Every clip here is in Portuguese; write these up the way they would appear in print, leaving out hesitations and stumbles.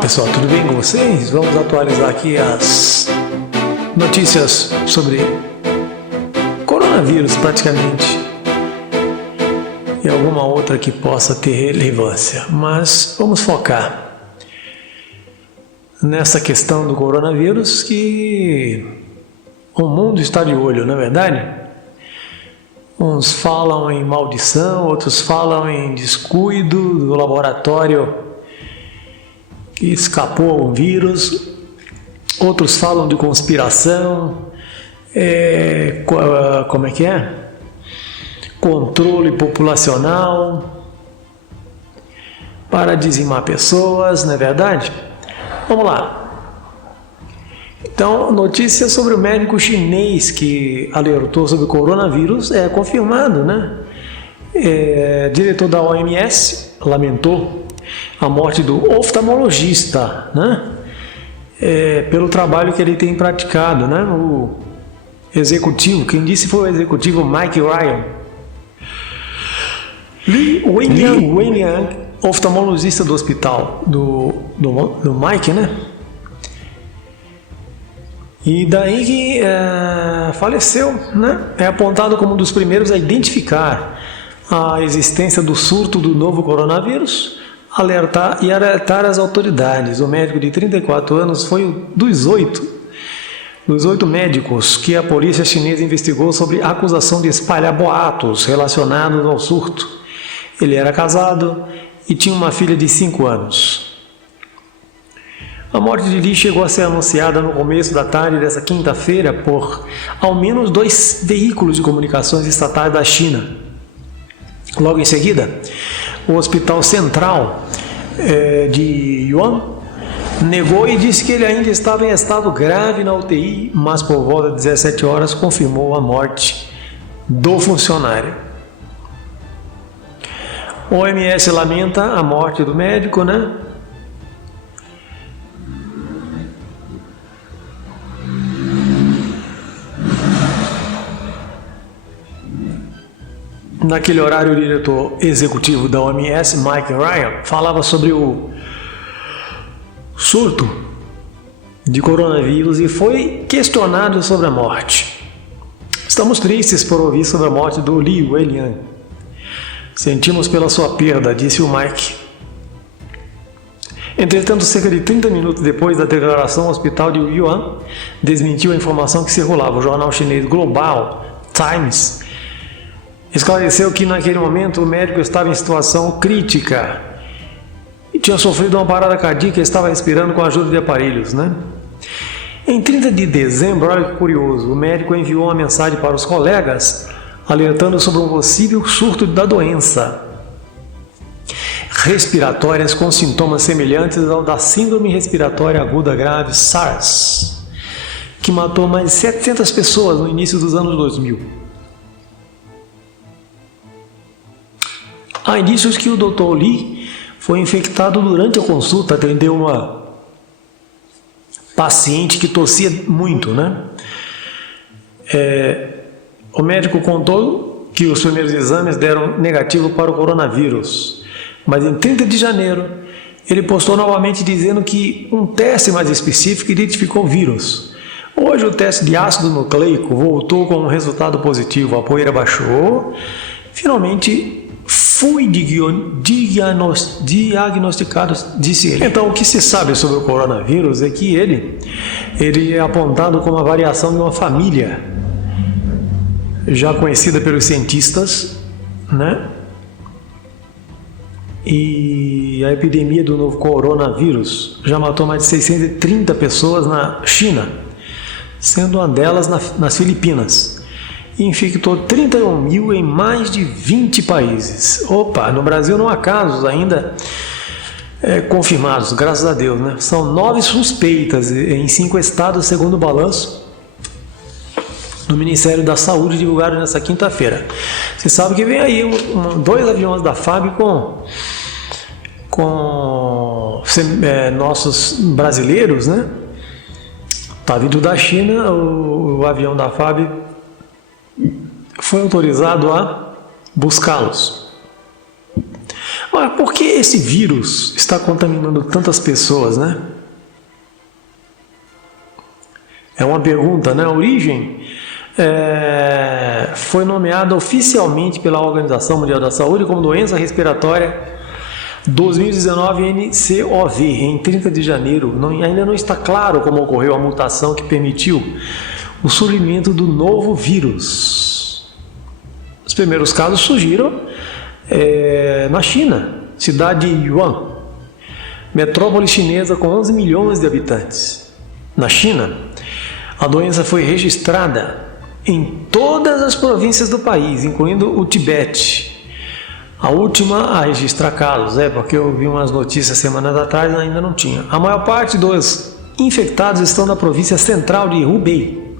pessoal, tudo bem com vocês? Vamos atualizar aqui as notícias sobre coronavírus praticamente e alguma outra que possa ter relevância, mas vamos focar nessa questão do coronavírus que o mundo está de olho, não é verdade? Uns falam em maldição, outros falam em descuido do laboratório que escapou um vírus, outros falam de conspiração, como é que é? Controle populacional para dizimar pessoas, não é verdade? Vamos lá. Então, notícia sobre o médico chinês que alertou sobre o coronavírus é confirmado, né? Diretor da OMS lamentou a morte do oftalmologista, né? Pelo trabalho que ele tem praticado, né? O executivo, quem disse foi o executivo Mike Ryan. Li Wenliang, oftalmologista do hospital do Mike, né? E daí que faleceu, né? É apontado como um dos primeiros a identificar a existência do surto do novo coronavírus, alertar as autoridades. O médico de 34 anos foi um dos oito médicos que a polícia chinesa investigou sobre acusação de espalhar boatos relacionados ao surto. Ele era casado e tinha uma filha de 5 anos. A morte de Li chegou a ser anunciada no começo da tarde dessa quinta-feira por ao menos 2 veículos de comunicações estatais da China. Logo em seguida, o Hospital Central de Yuan negou e disse que ele ainda estava em estado grave na UTI, mas por volta de 17 horas confirmou a morte do funcionário. O OMS lamenta a morte do médico, né? Naquele horário, o diretor executivo da OMS, Mike Ryan, falava sobre o surto de coronavírus e foi questionado sobre a morte. Estamos tristes por ouvir sobre a morte do Li Wenliang. Sentimos pela sua perda, disse o Mike. Entretanto, cerca de 30 minutos depois da declaração, o hospital de Yuan desmentiu a informação que circulava. O jornal chinês Global Times esclareceu que naquele momento o médico estava em situação crítica e tinha sofrido uma parada cardíaca e estava respirando com a ajuda de aparelhos, né? Em 30 de dezembro, olha que curioso, o médico enviou uma mensagem para os colegas alertando sobre um possível surto da doença respiratórias com sintomas semelhantes ao da síndrome respiratória aguda grave SARS, que matou mais de 700 pessoas no início dos anos 2000. Há indícios que o Dr. Li foi infectado durante a consulta, atendeu uma paciente que tossia muito, né? O médico contou que os primeiros exames deram negativo para o coronavírus, mas em 30 de janeiro ele postou novamente dizendo que um teste mais específico identificou o vírus. Hoje o teste de ácido nucleico voltou com um resultado positivo, a poeira baixou, finalmente fui diagnosticado, disse ele. Então, o que se sabe sobre o coronavírus é que ele é apontado como a variação de uma família já conhecida pelos cientistas, né? E a epidemia do novo coronavírus já matou mais de 630 pessoas na China, sendo uma delas nas Filipinas. E infectou 31 mil em mais de 20 países. Opa, no Brasil não há casos ainda confirmados, graças a Deus, né? São 9 suspeitas em 5 estados, segundo o balanço do Ministério da Saúde divulgado nessa quinta-feira. Você sabe que vem aí 2 aviões da FAB com nossos brasileiros, né? Tá vindo da China, o avião da FAB foi autorizado a buscá-los. Mas por que esse vírus está contaminando tantas pessoas, né? É uma pergunta, né? A origem foi nomeada oficialmente pela Organização Mundial da Saúde como doença respiratória 2019 nCoV, em 30 de janeiro. Ainda não está claro como ocorreu a mutação que permitiu o surgimento do novo vírus. Os primeiros casos surgiram na China, cidade de Yuan, metrópole chinesa com 11 milhões de habitantes. Na China, a doença foi registrada em todas as províncias do país, incluindo o Tibete. A última a registrar casos, porque eu vi umas notícias semanas atrás, ainda não tinha. A maior parte dos infectados estão na província central de Hubei.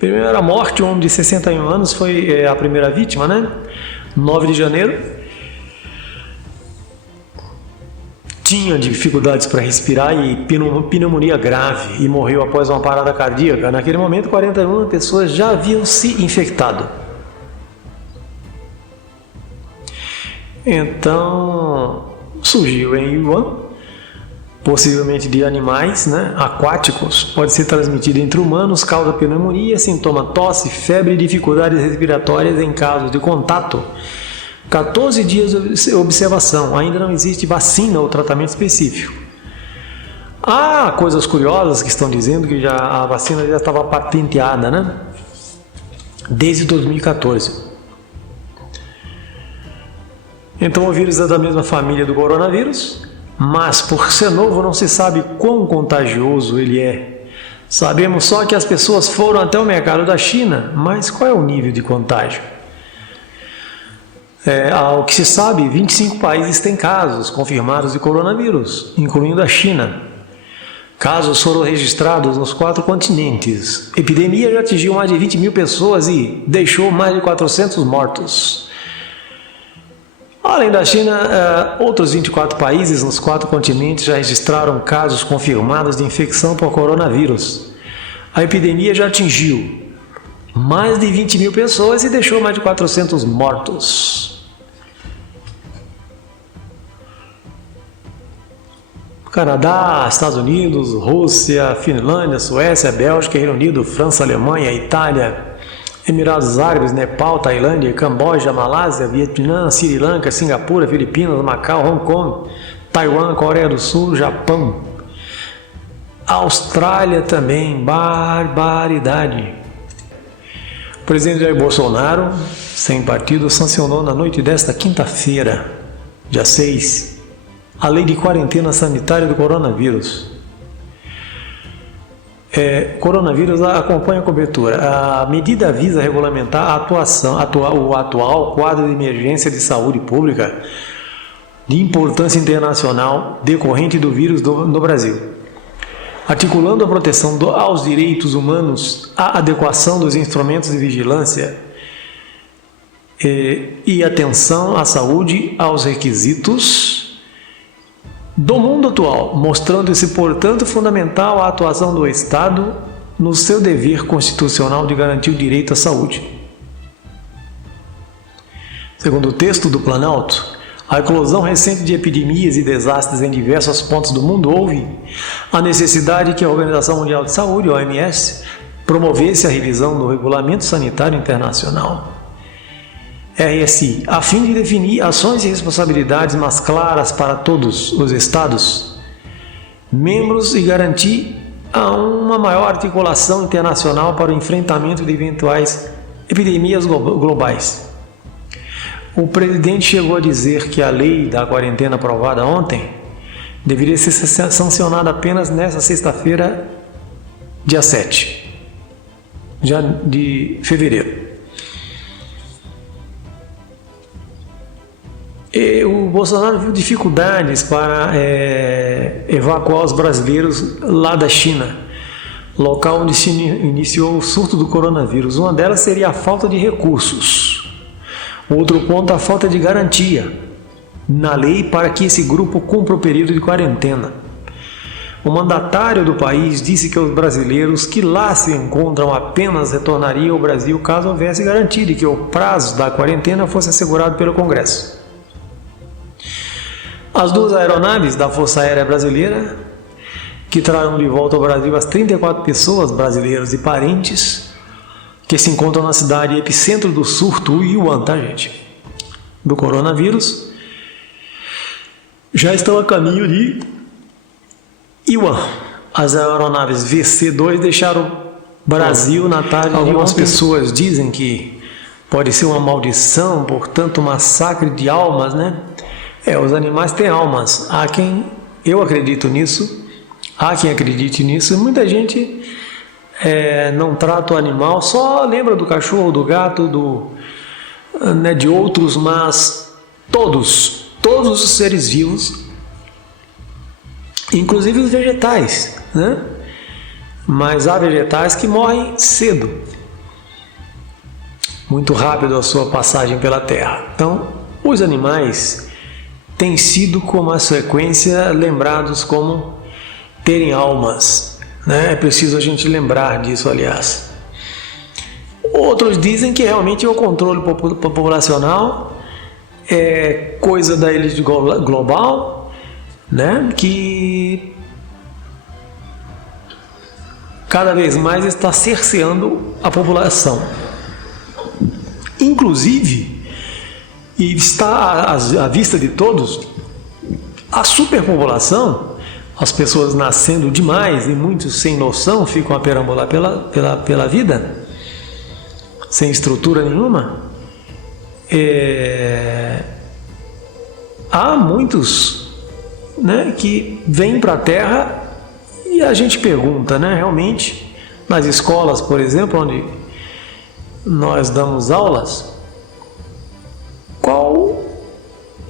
Primeira morte, um homem de 61 anos foi a primeira vítima, né? 9 de janeiro. Tinha dificuldades para respirar e pneumonia grave e morreu após uma parada cardíaca. Naquele momento, 41 pessoas já haviam se infectado. Então, surgiu em Yuan, possivelmente de animais, né, aquáticos, pode ser transmitido entre humanos, causa pneumonia, sintoma tosse, febre e dificuldades respiratórias em casos de contato. 14 dias de observação, ainda não existe vacina ou tratamento específico. Há coisas curiosas que estão dizendo que a vacina já estava patenteada, né, desde 2014. Então o vírus é da mesma família do coronavírus, mas por ser novo não se sabe quão contagioso ele é. Sabemos só que as pessoas foram até o mercado da China, mas qual é o nível de contágio? Ao que se sabe, 25 países têm casos confirmados de coronavírus, incluindo a China. Casos foram registrados nos 4 continentes. A epidemia já atingiu mais de 20 mil pessoas e deixou mais de 400 mortos. Além da China, outros 24 países nos 4 continentes já registraram casos confirmados de infecção por coronavírus. A epidemia já atingiu mais de 20 mil pessoas e deixou mais de 400 mortos. Canadá, Estados Unidos, Rússia, Finlândia, Suécia, Bélgica, Reino Unido, França, Alemanha, Itália, Emirados Árabes, Nepal, Tailândia, Camboja, Malásia, Vietnã, Sri Lanka, Singapura, Filipinas, Macau, Hong Kong, Taiwan, Coreia do Sul, Japão, Austrália também, barbaridade. O presidente Jair Bolsonaro, sem partido, sancionou na noite desta quinta-feira, dia 6, a lei de quarentena sanitária do coronavírus. Coronavírus acompanha a cobertura. A medida visa regulamentar o atual quadro de emergência de saúde pública de importância internacional decorrente do vírus no Brasil, articulando a proteção aos direitos humanos, a adequação dos instrumentos de vigilância e atenção à saúde aos requisitos do mundo atual, mostrando-se, portanto, fundamental a atuação do Estado no seu dever constitucional de garantir o direito à saúde. Segundo o texto do Planalto, a eclosão recente de epidemias e desastres em diversos pontos do mundo houve a necessidade que a Organização Mundial de Saúde, OMS, promovesse a revisão do Regulamento Sanitário Internacional, RSI, a fim de definir ações e responsabilidades mais claras para todos os Estados membros e garantir uma maior articulação internacional para o enfrentamento de eventuais epidemias globais. O presidente chegou a dizer que a lei da quarentena aprovada ontem deveria ser sancionada apenas nesta sexta-feira, dia 7 de fevereiro. O Bolsonaro viu dificuldades para evacuar os brasileiros lá da China, local onde se iniciou o surto do coronavírus. Uma delas seria a falta de recursos. Outro ponto, a falta de garantia na lei para que esse grupo cumpra o período de quarentena. O mandatário do país disse que os brasileiros que lá se encontram apenas retornariam ao Brasil caso houvesse garantia de que o prazo da quarentena fosse assegurado pelo Congresso. As duas aeronaves da Força Aérea Brasileira, que trarão de volta ao Brasil as 34 pessoas brasileiras e parentes que se encontram na cidade epicentro do surto Wuhan, tá, gente? Do coronavírus, já estão a caminho de Wuhan. As aeronaves VC-2 deixaram o Brasil na tarde de Algumas ontem. pessoas dizem que pode ser uma maldição, portanto, massacre de almas, né? Os animais têm almas. Há quem, eu acredito nisso, há quem acredite nisso. Muita gente não trata o animal, só lembra do cachorro, do gato, de outros, mas todos os seres vivos, inclusive os vegetais, né? Mas há vegetais que morrem cedo, muito rápido a sua passagem pela Terra. Então, os animais têm sido com mais frequência lembrados como terem almas, né? É preciso a gente lembrar disso, aliás. Outros dizem que realmente o controle populacional é coisa da elite global, né? Que cada vez mais está cerceando a população. Inclusive, e está à vista de todos, a superpopulação, as pessoas nascendo demais e muitos sem noção ficam a perambular pela vida, sem estrutura nenhuma. Há muitos, né, que vêm para a Terra e a gente pergunta, né, realmente, nas escolas, por exemplo, onde nós damos aulas, qual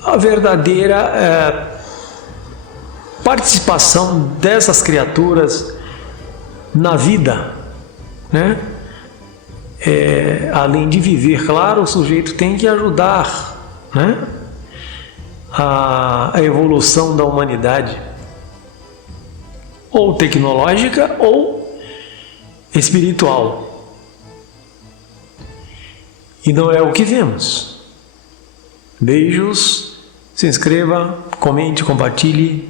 a verdadeira participação dessas criaturas na vida, né? Além de viver, claro, o sujeito tem que ajudar, né, a evolução da humanidade, ou tecnológica ou espiritual. E não é o que vemos. Beijos, se inscreva, comente, compartilhe.